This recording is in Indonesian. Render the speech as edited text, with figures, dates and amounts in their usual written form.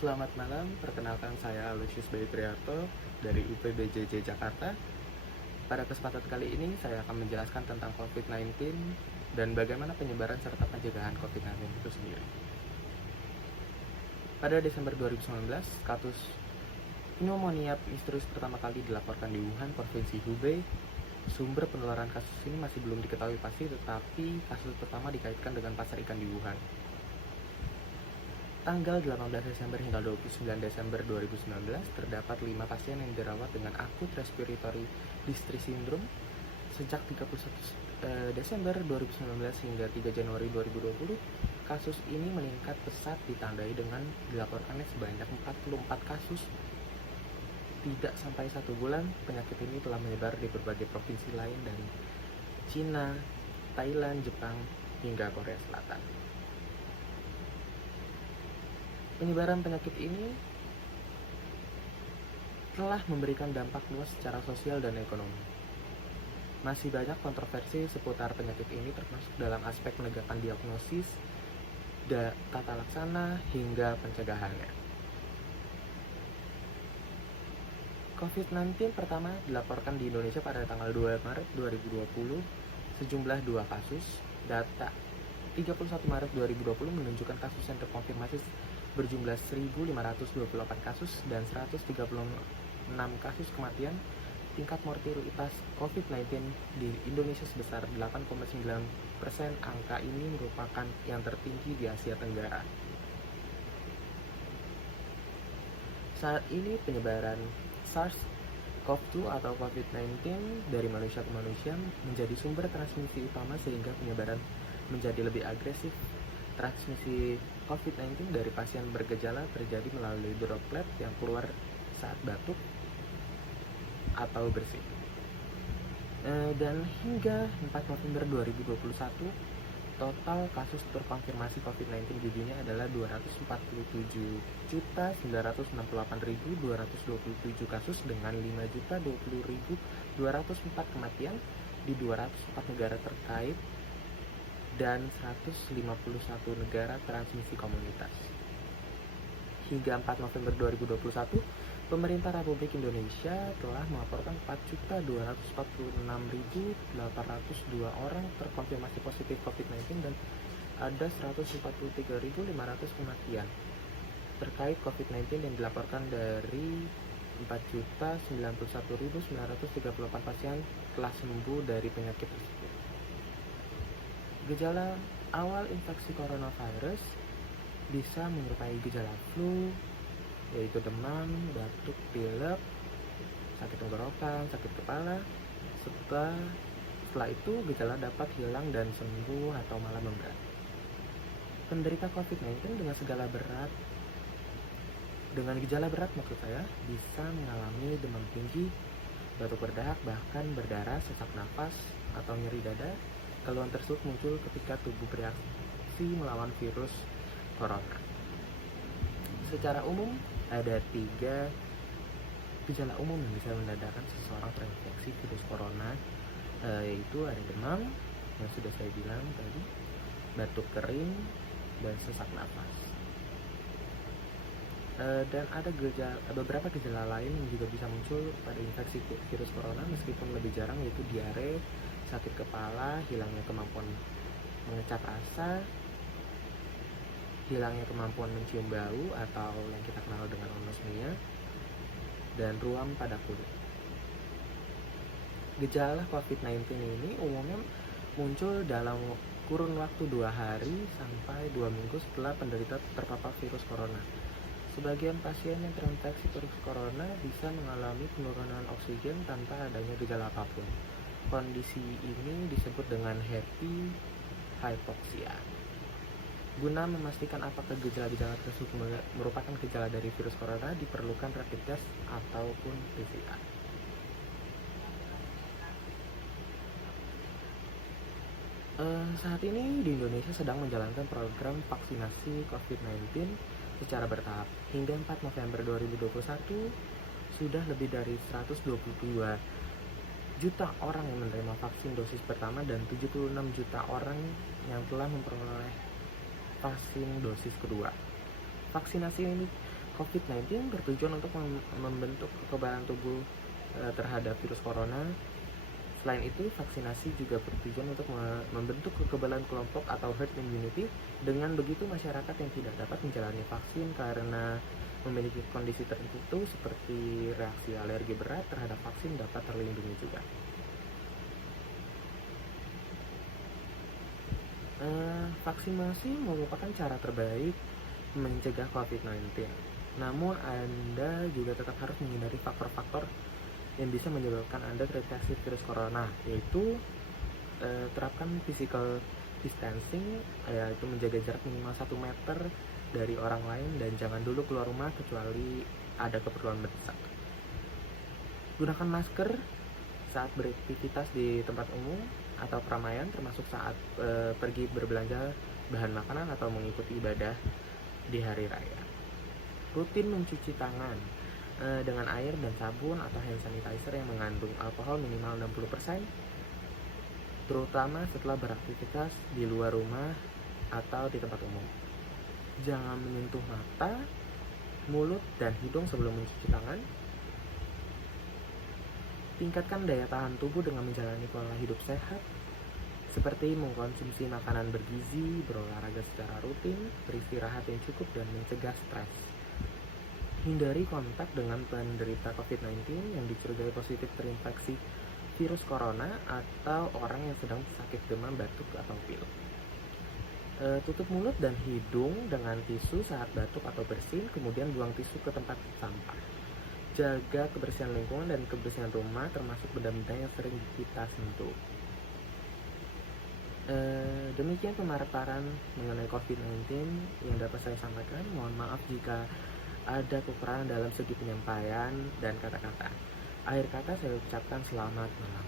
Selamat malam, perkenalkan saya Aloysius Bayu Triarto dari UPBJJ Jakarta. Pada kesempatan kali ini saya akan menjelaskan tentang COVID-19 dan bagaimana penyebaran serta pencegahan COVID-19 itu sendiri. Pada Desember 2019, kasus pneumonia misterius pertama kali dilaporkan di Wuhan, Provinsi Hubei. Sumber penularan kasus ini masih belum diketahui pasti, tetapi kasus pertama dikaitkan dengan pasar ikan di Wuhan. Tanggal 18 Desember hingga 29 Desember 2019, terdapat 5 pasien yang dirawat dengan akut respiratory distress syndrome. Sejak 31 Desember 2019 hingga 3 Januari 2020, kasus ini meningkat pesat ditandai dengan dilaporkannya sebanyak 44 kasus. Tidak sampai 1 bulan, penyakit ini telah menyebar di berbagai provinsi lain dari Cina, Thailand, Jepang, hingga Korea Selatan. Penyebaran penyakit ini telah memberikan dampak luas secara sosial dan ekonomi. Masih banyak kontroversi seputar penyakit ini, termasuk dalam aspek penegakan diagnosis, tata laksana, hingga pencegahannya. COVID-19 pertama dilaporkan di Indonesia pada tanggal 2 Maret 2020, sejumlah 2 kasus. Data 31 Maret 2020 menunjukkan kasus yang terkonfirmasi berjumlah 1.528 kasus dan 136 kasus kematian. Tingkat mortalitas COVID-19 di Indonesia sebesar 8,9%. Angka ini merupakan yang tertinggi di Asia Tenggara. Saat ini penyebaran SARS-CoV-2 atau COVID-19 dari manusia ke manusia menjadi sumber transmisi utama, sehingga penyebaran menjadi lebih agresif. Transmisi COVID-19 dari pasien bergejala terjadi melalui droplet yang keluar saat batuk atau bersin. Dan hingga 4 November 2021, total kasus terkonfirmasi COVID-19 di dunia adalah 247.968.227 kasus dengan 5.020.204 kematian di 204 negara terkait dan 151 negara transmisi komunitas. Hingga 4 November 2021, pemerintah Republik Indonesia telah melaporkan 4.246.802 orang terkonfirmasi positif COVID-19 dan ada 143.500 kematian terkait COVID-19 yang dilaporkan dari 4.091.938 pasien telah sembuh dari penyakit tersebut. Gejala awal infeksi coronavirus bisa menyerupai gejala flu, yaitu demam, batuk, pilek, sakit tenggorokan, sakit kepala. Setelah itu gejala dapat hilang dan sembuh atau malah memberat. Penderita COVID-19 dengan gejala berat maksud saya, bisa mengalami demam tinggi, batuk berdahak, bahkan berdarah, sesak napas, atau nyeri dada. Keluhan tersebut muncul ketika tubuh bereaksi melawan virus corona. Secara umum, ada 3 gejala umum yang bisa menandakan seseorang terinfeksi virus corona, yaitu ada demam, yang sudah saya bilang tadi, batuk kering, dan sesak nafas. Dan ada beberapa gejala lain yang juga bisa muncul pada infeksi virus corona meskipun lebih jarang, yaitu diare, sakit kepala, hilangnya kemampuan mengecap rasa, hilangnya kemampuan mencium bau atau yang kita kenal dengan anosmia, dan ruam pada kulit. Gejala COVID-19 ini umumnya muncul dalam kurun waktu 2 hari sampai 2 minggu setelah penderita terpapar virus corona. Sebagian pasien yang terinfeksi virus corona bisa mengalami penurunan oksigen tanpa adanya gejala apapun. Kondisi ini disebut dengan happy hypoxia. Guna memastikan apakah gejala-gejala tersebut merupakan gejala dari virus corona, diperlukan rapid test ataupun PCR. Saat ini di Indonesia sedang menjalankan program vaksinasi COVID-19 secara bertahap. Hingga 4 November 2021, sudah lebih dari 122 juta orang yang menerima vaksin dosis pertama dan 76 juta orang yang telah memperoleh vaksin dosis kedua. Vaksinasi ini COVID-19 bertujuan untuk membentuk kekebalan tubuh terhadap virus corona. Selain itu, vaksinasi juga bertujuan untuk membentuk kekebalan kelompok atau herd immunity. Dengan begitu, masyarakat yang tidak dapat menjalani vaksin karena memiliki kondisi tertentu seperti reaksi alergi berat terhadap vaksin dapat terlindungi juga. Vaksinasi merupakan cara terbaik mencegah COVID-19. Namun, Anda juga tetap harus menghindari faktor-faktor yang bisa menyebabkan Anda terinfeksi virus corona, yaitu terapkan physical distancing, yaitu menjaga jarak minimal 1 meter dari orang lain, dan jangan dulu keluar rumah kecuali ada keperluan mendesak. Gunakan masker saat beraktivitas di tempat umum atau keramaian, termasuk saat pergi berbelanja bahan makanan atau mengikuti ibadah di hari raya. Rutin mencuci tangan dengan air dan sabun atau hand sanitizer yang mengandung alkohol minimal 60%, terutama setelah beraktivitas di luar rumah atau di tempat umum. Jangan menyentuh mata, mulut, dan hidung sebelum mencuci tangan. Tingkatkan daya tahan tubuh dengan menjalani pola hidup sehat, seperti mengkonsumsi makanan bergizi, berolahraga secara rutin, beristirahat yang cukup, dan mencegah stres. Hindari kontak dengan penderita COVID-19 yang dicurigai positif terinfeksi virus corona atau orang yang sedang sakit demam, batuk, atau pilek. Tutup mulut dan hidung dengan tisu saat batuk atau bersin, kemudian buang tisu ke tempat sampah. Jaga kebersihan lingkungan dan kebersihan rumah, termasuk benda-benda yang sering kita sentuh. Demikian pemaparan mengenai COVID-19 yang dapat saya sampaikan. Mohon maaf jika ada kekurangan dalam segi penyampaian dan kata-kata. Akhir kata saya ucapkan selamat malam.